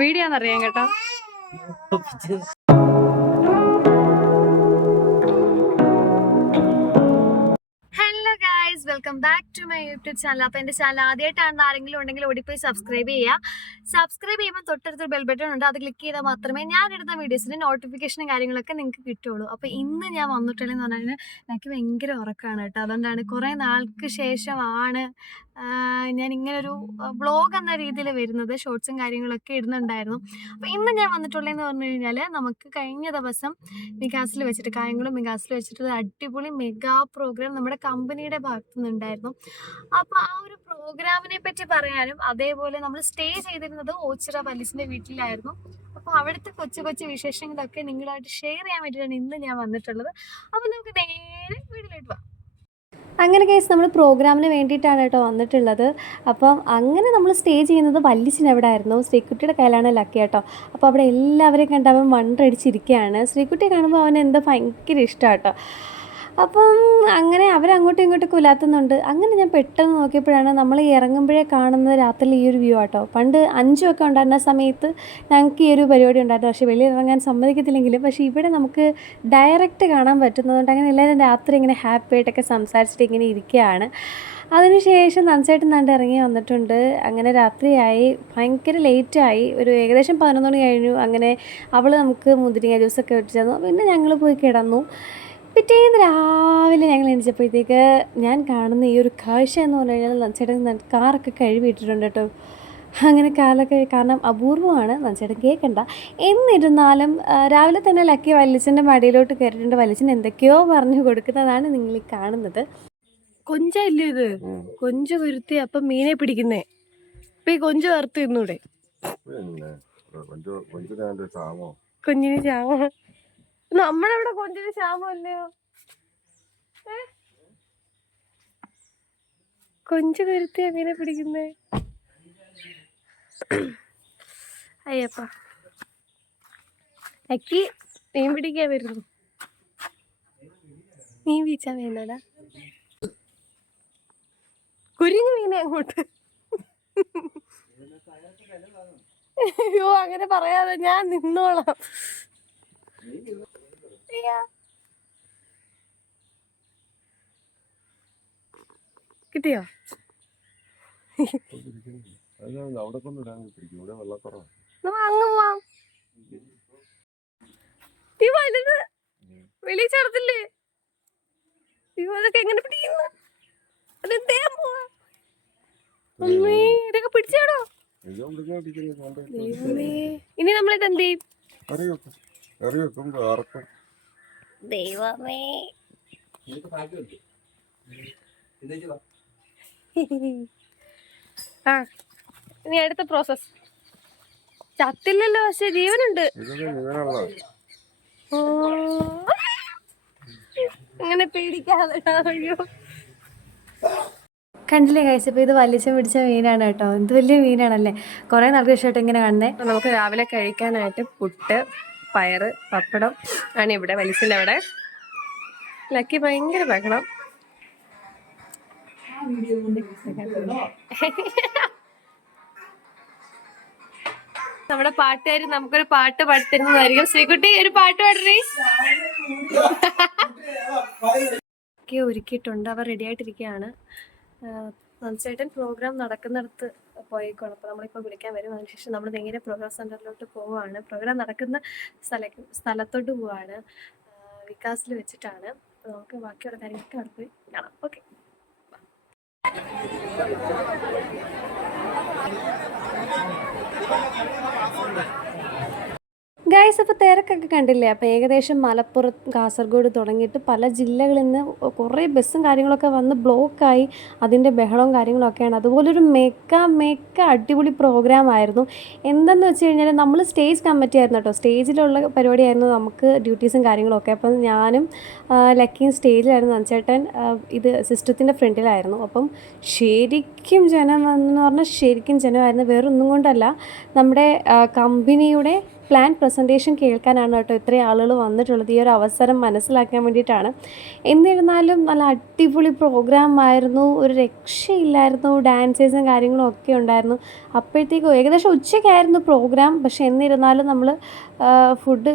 Video ആണെന്നറിയാം കേട്ടോ. Welcome back to my YouTube channel. അപ്പോൾ എൻ്റെ ചാനൽ ആദ്യമായിട്ടാണ് ആരെങ്കിലും ഉണ്ടെങ്കിൽ ഓടിപ്പോയി സബ്സ്ക്രൈബ് ചെയ്യുക. സബ്സ്ക്രൈബ് ചെയ്യുമ്പോൾ തൊട്ടടുത്തൊരു ബെൽ ബട്ടൺ ഉണ്ട്, അത് ക്ലിക്ക് ചെയ്താൽ മാത്രമേ ഞാൻ ഇടുന്ന വീഡിയോസിൻ്റെ നോട്ടിഫിക്കേഷനും കാര്യങ്ങളൊക്കെ നിങ്ങൾക്ക് കിട്ടുള്ളൂ. അപ്പോൾ ഇന്ന് ഞാൻ വന്നിട്ടുള്ളതെന്ന് പറഞ്ഞു കഴിഞ്ഞാൽ എനിക്ക് ഭയങ്കര ഉറക്കമാണ് കേട്ടോ. അതുകൊണ്ടാണ് കുറേ നാൾക്ക് ശേഷമാണ് ഞാൻ ഇങ്ങനൊരു വ്ളോഗ് എന്ന രീതിയിൽ വരുന്നത്. ഷോർട്സും കാര്യങ്ങളൊക്കെ ഇടുന്നുണ്ടായിരുന്നു. അപ്പോൾ ഇന്ന് ഞാൻ വന്നിട്ടുള്ളതെന്ന് പറഞ്ഞു കഴിഞ്ഞാൽ നമുക്ക് കഴിഞ്ഞ ദിവസം മികാസിൽ വെച്ചിട്ട് കായംകുളം മികാസിൽ വെച്ചിട്ട് അടിപൊളി മെഗാ പ്രോഗ്രാം നമ്മുടെ കമ്പനിയുടെ ഭാഗത്തു നിന്നുണ്ടായിരുന്നു. അപ്പോൾ ആ ഒരു പ്രോഗ്രാമിനെ പറ്റി പറയാനും അതേപോലെ നമ്മൾ സ്റ്റേ ചെയ്തിരുന്നത് ഓച്ചിറ വല്ലിസിൻ്റെ വീട്ടിലായിരുന്നു. അപ്പോൾ അവിടുത്തെ കൊച്ചു കൊച്ചു വിശേഷങ്ങളൊക്കെ നിങ്ങളായിട്ട് ഷെയർ ചെയ്യാൻ വേണ്ടിയിട്ടാണ് ഇന്ന് ഞാൻ വന്നിട്ടുള്ളത്. അപ്പോൾ നമുക്ക് നേരെ വീട്ടിലോട്ട് പോകാം. അങ്ങനെ കേസ് നമ്മൾ പ്രോഗ്രാമിന് വേണ്ടിയിട്ടാണ് കേട്ടോ വന്നിട്ടുള്ളത്. അപ്പം അങ്ങനെ നമ്മൾ സ്റ്റേ ചെയ്യുന്നത് വല്ലിച്ചിന് എവിടെ ആയിരുന്നു, ശ്രീകുട്ടിയുടെ കയ്യിലാണ് ലക്കി കേട്ടോ. അപ്പോൾ അവിടെ എല്ലാവരെയും കണ്ട് അവൻ വണ്ടടിച്ചിരിക്കുകയാണ്. ശ്രീകുട്ടിയെ കാണുമ്പോൾ അവന് എന്താ ഭയങ്കര ഇഷ്ടമാണ് കേട്ടോ. അപ്പം അങ്ങനെ അവരങ്ങോട്ടും ഇങ്ങോട്ടും ഉലാത്തുന്നുണ്ട്. അങ്ങനെ ഞാൻ പെട്ടെന്ന് നോക്കിയപ്പോഴാണ് നമ്മൾ ഇറങ്ങുമ്പോഴേ കാണുന്നത് രാത്രി ഈ ഒരു വ്യൂ ആട്ടോ. പണ്ട് 5 ഒക്കെ ഉണ്ടായിരുന്ന സമയത്ത് ഞങ്ങൾക്ക് ഈ ഒരു പരിപാടി ഉണ്ടായിരുന്നു. പക്ഷേ വെളിയിലിറങ്ങാൻ സമ്മതിക്കത്തില്ലെങ്കിലും പക്ഷേ ഇവിടെ നമുക്ക് ഡയറക്റ്റ് കാണാൻ പറ്റുന്നതുകൊണ്ട് അങ്ങനെ എല്ലാവരും രാത്രി ഇങ്ങനെ ഹാപ്പി ആയിട്ടൊക്കെ സംസാരിച്ചിട്ട് ഇങ്ങനെ ഇരിക്കുകയാണ്. അതിനുശേഷം സൺസെറ്റ് നണ്ട് ഇറങ്ങി വന്നിട്ടുണ്ട്. അങ്ങനെ രാത്രിയായി, ഭയങ്കര ലേറ്റായി, ഒരു ഏകദേശം 11 മണി കഴിഞ്ഞു. അങ്ങനെ അവൾ നമുക്ക് മുന്തിരിങ്ങ ജ്യൂസൊക്കെ വെച്ച് തന്നു. പിന്നെ ഞങ്ങൾ പോയി കിടന്നു. പിറ്റേന്ന് രാവിലെ ഞങ്ങൾ എണീച്ചപ്പോഴത്തേക്ക് ഞാൻ കാണുന്ന ഈ ഒരു കാഴ്ച എന്ന് പറഞ്ഞു കഴിഞ്ഞാൽ നൻചേട്ടൻ കാറൊക്കെ കഴുകിയിട്ടിട്ടുണ്ട് കേട്ടോ. അങ്ങനെ കാലൊക്കെ കാരണം അപൂർവമാണ്, നൻചേട്ടൻ കേൾക്കണ്ട. എന്നിരുന്നാലും രാവിലെ തന്നെ ലക്കി വല്ലിച്ചൻ്റെ മടിയിലോട്ട് കയറിയിട്ടുണ്ട്. വല്ലിച്ചൻ എന്തൊക്കെയോ പറഞ്ഞു കൊടുക്കുന്നതാണ് നിങ്ങൾ ഈ കാണുന്നത്. കൊഞ്ചല്ലേ ഇത്, കൊഞ്ച് കുരുത്തി അപ്പം മീനെ പിടിക്കുന്നേ. ഇപ്പം ഈ കൊഞ്ച് വറുത്ത് തിന്നൂടെ? കുഞ്ഞിന് ചാമോ? നമ്മളവിടെ കൊഞ്ചിന് ക്ഷാമല്ലയോ? കൊഞ്ച് കരുത്തി എങ്ങനെ പിടിക്കുന്നേ? അയ്യപ്പ അക്കി മീൻ പിടിക്കാൻ വരുന്നു. മീൻ വീച്ചാൻ വേണ്ടടാ. കുരുങ്ങു മീനെ അങ്ങോട്ട്. അയ്യോ അങ്ങനെ പറയാതെ, ഞാൻ നിന്നോളാം. കിട്ടിയോ? അങ്ങ് പോവാം. ഈ വലുത് വെളിയിൽ ചേർത്തില്ലേ? ഇതൊക്കെ എങ്ങനെ പിടിക്കുന്നു? അതെന്തേ പോവാ? അമ്മേ ഇതൊക്കെ പിടിച്ചാടോ. ഇനി നമ്മളിത് എന്ത് ചെയ്യും? ദൈവമേ. ആ ഇനി അടുത്ത പ്രോസസ്. ചത്തില്ലല്ലോ, പക്ഷെ ജീവനുണ്ട്. അങ്ങനെ പേടിക്കാതെ. അയ്യോ കണ്ടില്ലേ കഴിച്ചപ്പോൾ ഇത് വലിച്ച പിടിച്ച മീനാണ് കേട്ടോ. എന്ത് വലിയ മീനാണല്ലേ. കുറേ നാൾക്ക് ശേഷമായിട്ട് ഇങ്ങനെ കണ്ടേ. നമുക്ക് രാവിലെ കഴിക്കാനായിട്ട് പുട്ട്, പയറ്, പപ്പടം ആണ് ഇവിടെ വലിച്ചിൻ്റെ അവിടെ. ലക്കി ഭയങ്കര ബഹളം. നമ്മുടെ പാട്ടുകാരി നമുക്കൊരു പാട്ട് പാടിത്തരുന്നതായിരിക്കും. ശ്രീകുട്ടി ഒരു പാട്ട് പാടണേ. ഒക്കെ ഒരുക്കിയിട്ടുണ്ട്, അവർ റെഡി ആയിട്ടിരിക്കുകയാണ്. നൻചേട്ടൻ പ്രോഗ്രാം നടക്കുന്നിടത്ത് പോയേക്കാണ്. അപ്പോൾ നമ്മളിപ്പോൾ വിളിക്കാൻ വരും. അതിനുശേഷം നമ്മൾ നേരെ പ്രോഗ്രാം സെൻറ്ററിലോട്ട് പോവുകയാണ്. പ്രോഗ്രാം നടക്കുന്ന സ്ഥലത്തോട്ട് പോവുകയാണ്. വികാസിൽ വെച്ചിട്ടാണ്. അപ്പോൾ നമുക്ക് ബാക്കിയുള്ള കാര്യങ്ങളൊക്കെ അവിടെ പോയി കാണാം. ഓക്കെ. ഗൈസ് അപ്പോൾ തിരക്കൊക്കെ കണ്ടില്ലേ. അപ്പോൾ ഏകദേശം മലപ്പുറം, കാസർഗോഡ് തുടങ്ങിയിട്ട് പല ജില്ലകളിൽ നിന്ന് കുറേ ബസ്സും കാര്യങ്ങളൊക്കെ വന്ന് ബ്ലോക്കായി. അതിൻ്റെ ബഹളവും കാര്യങ്ങളൊക്കെയാണ്. അതുപോലൊരു മെക്ക അടിപൊളി പ്രോഗ്രാം ആയിരുന്നു. എന്തെന്ന് വെച്ച് കഴിഞ്ഞാൽ നമ്മൾ സ്റ്റേജ് കമ്മിറ്റി ആയിരുന്നു കേട്ടോ. സ്റ്റേജിലുള്ള പരിപാടിയായിരുന്നു നമുക്ക് ഡ്യൂട്ടീസും കാര്യങ്ങളൊക്കെ. അപ്പം ഞാനും ലക്കിയും സ്റ്റേജിലായിരുന്നു. നൻചേട്ടൻ ഇത് സിസ്റ്റത്തിൻ്റെ ഫ്രണ്ടിലായിരുന്നു. അപ്പം ശരിക്കും ജനം എന്ന് പറഞ്ഞാൽ ശരിക്കും ജനമായിരുന്നു. വേറൊന്നും കൊണ്ടല്ല, നമ്മുടെ കമ്പനിയുടെ പ്ലാൻ പ്രസൻറ്റേഷൻ കേൾക്കാനാണ് കേട്ടോ ഇത്രയും ആളുകൾ വന്നിട്ടുള്ളത്. ഈ ഒരു അവസരം മനസ്സിലാക്കാൻ വേണ്ടിയിട്ടാണ്. എന്നിരുന്നാലും നല്ല അടിപൊളി പ്രോഗ്രാം ആയിരുന്നു, ഒരു രക്ഷയില്ലായിരുന്നു. ഡാൻസേഴ്സും കാര്യങ്ങളും ഒക്കെ ഉണ്ടായിരുന്നു. അപ്പോഴത്തേക്കും ഏകദേശം ഉച്ചയ്ക്കായിരുന്നു പ്രോഗ്രാം. പക്ഷേ എന്നിരുന്നാലും നമ്മൾ ഫുഡ്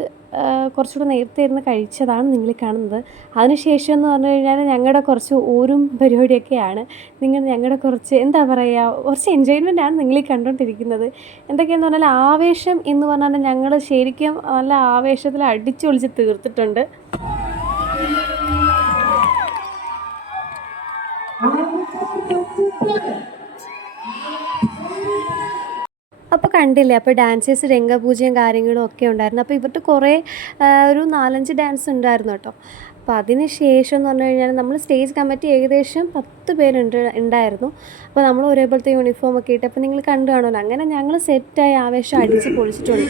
കുറച്ചുകൂടെ നേരത്തെ ഇരുന്ന് കഴിച്ചതാണ് നിങ്ങൾ കാണുന്നത്. അതിനുശേഷം എന്ന് പറഞ്ഞു കഴിഞ്ഞാൽ ഞങ്ങളുടെ കുറച്ച് ഊരും പരിപാടിയൊക്കെയാണ്. ഞങ്ങളുടെ കുറച്ച് എന്താ പറയുക, കുറച്ച് എൻജോയ്മെൻ്റാണ് നിങ്ങൾ കണ്ടുകൊണ്ടിരിക്കുന്നത്. എന്തൊക്കെയാണെന്ന് പറഞ്ഞാൽ ആവേശം എന്ന് പറഞ്ഞാൽ ഞങ്ങൾ ശരിക്കും നല്ല ആവേശത്തിൽ അടിച്ചു പൊളിച്ച് തീർത്തിട്ടുണ്ട്. അപ്പോൾ കണ്ടില്ലേ, അപ്പോൾ ഡാൻസേഴ്സ് രംഗപൂജയും കാര്യങ്ങളും ഒക്കെ ഉണ്ടായിരുന്നു. അപ്പോൾ ഇവർക്ക് കുറേ ഒരു 4-5 ഡാൻസ് ഉണ്ടായിരുന്നു കേട്ടോ. അപ്പോൾ അതിന് ശേഷം എന്ന് പറഞ്ഞു കഴിഞ്ഞാൽ നമ്മൾ സ്റ്റേജ് കമ്മിറ്റി ഏകദേശം 10 ഉണ്ടായിരുന്നു. അപ്പോൾ നമ്മൾ ഒരേപോലത്തെ യൂണിഫോം ഒക്കെ ഇട്ട് അപ്പോൾ നിങ്ങൾ കണ്ടു കാണുമല്ലോ. അങ്ങനെ ഞങ്ങൾ സെറ്റായി ആവേശം അടിച്ച് പൊളിച്ചിട്ടുണ്ട്.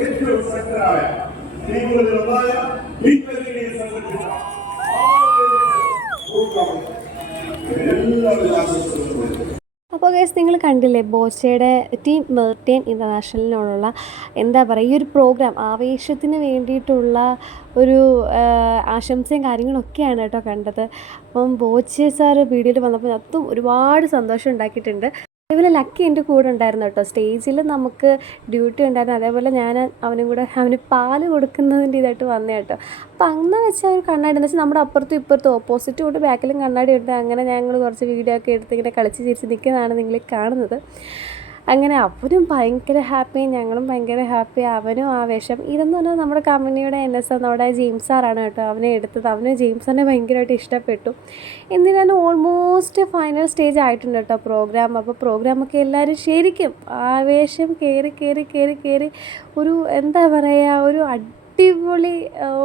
ഏറ്റവും ശക്തരായ ടീമുകളിലൊന്നായ ടീമിനെ സംഘടിപ്പിച്ച എല്ലാവരും ആശംസകളും. അപ്പോൾ ഗൈസ് നിങ്ങൾ കണ്ടില്ലേ, ബോച്ചയുടെ ടീം മെർട്ടൈൻ ഇൻ്റർനാഷണലിനോടുള്ള എന്താ പറയുക, ഈ ഒരു പ്രോഗ്രാം ആവേശത്തിന് വേണ്ടിയിട്ടുള്ള ഒരു ആശംസയും കാര്യങ്ങളൊക്കെയാണ് കേട്ടോ കണ്ടത്. അപ്പം ബോച്ചെ സാറ് വീഡിയോയിൽ വന്നപ്പോൾ അതും ഒരുപാട് സന്തോഷം ഉണ്ടാക്കിയിട്ടുണ്ട്. അതേപോലെ ലക്കി എൻ്റെ കൂടെ ഉണ്ടായിരുന്നു കേട്ടോ. സ്റ്റേജിൽ നമുക്ക് ഡ്യൂട്ടി ഉണ്ടായിരുന്നു. അതേപോലെ ഞാൻ അവന് പാല് കൊടുക്കുന്നതിൻ്റെ ഇതായിട്ട് വന്നേ കേട്ടോ. അപ്പോൾ അങ്ങനെ വെച്ചാൽ ഒരു കണ്ണാടി എന്ന് വെച്ചാൽ നമ്മുടെ അപ്പുറത്തും ഇപ്പുറത്തും ഓപ്പോസിറ്റ് കൊണ്ട് ബാക്കിലും കണ്ണാടി ഉണ്ട്. അങ്ങനെ ഞങ്ങൾ കുറച്ച് വീഡിയോ ഒക്കെ എടുത്ത് ഇങ്ങനെ കളിച്ച് ചിരിച്ച് നിൽക്കുന്നതാണ് നിങ്ങൾ കാണുന്നത്. അങ്ങനെ അവനും ഭയങ്കര ഹാപ്പി, ഞങ്ങളും ഭയങ്കര ഹാപ്പി, അവനും ആവേശം. ഇതെന്ന് പറഞ്ഞാൽ നമ്മുടെ കമ്പനിയുടെ NSR നമ്മുടെ ജെയിംസ് സാറാണ് കേട്ടോ അവനെ എടുത്തത്. അവന് ജെയിംസ് സാറിനെ ഭയങ്കരമായിട്ട് ഇഷ്ടപ്പെട്ടു. എന്നിട്ടാണ് ഓൾമോസ്റ്റ് ഫൈനൽ സ്റ്റേജ് ആയിട്ടുണ്ട് കേട്ടോ പ്രോഗ്രാം. അപ്പോൾ പ്രോഗ്രാമൊക്കെ എല്ലാവരും ശരിക്കും ആവേശം കയറി ഒരു എന്താ പറയുക, ഒരു അടിപൊളി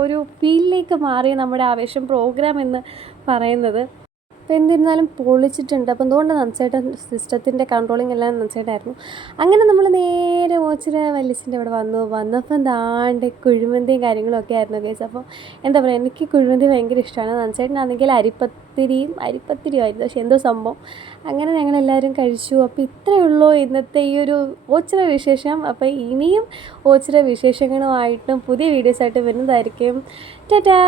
ഒരു ഫീലിലേക്ക് മാറി നമ്മുടെ ആവേശം പ്രോഗ്രാം എന്ന് പറയുന്നത്. അപ്പോൾ എന്നിരുന്നാലും പൊളിച്ചിട്ടുണ്ട്. അപ്പം എന്തുകൊണ്ട് നൻസേട്ടൻ സിസ്റ്റത്തിൻ്റെ കൺട്രോളിങ് എല്ലാം നൻസേട്ടായിരുന്നു. അങ്ങനെ നമ്മൾ നേരെ ഓച്ചിറ വല്യച്ഛൻ്റെ അവിടെ വന്നപ്പം ദാണ്ട് കുഴിമന്തിയും കാര്യങ്ങളൊക്കെ ആയിരുന്നു കേസ്. അപ്പോൾ എന്താ പറയുക, എനിക്ക് കുഴിമന്തി ഭയങ്കര ഇഷ്ടമാണ്. നൻസേട്ടനാണെങ്കിൽ അരിപ്പത്തിരിയുമായിരുന്നു. പക്ഷേ എന്തോ സംഭവം. അങ്ങനെ ഞങ്ങളെല്ലാവരും കഴിച്ചു. അപ്പോൾ ഇത്രയേ ഉള്ളൂ ഇന്നത്തെ ഈ ഒരു ഓച്ചിറ വിശേഷം. അപ്പോൾ ഇനിയും ഓച്ചിറ വിശേഷങ്ങളുമായിട്ടും പുതിയ വീഡിയോസായിട്ട് വരുന്നതായിരിക്കും. ടാറ്റാ.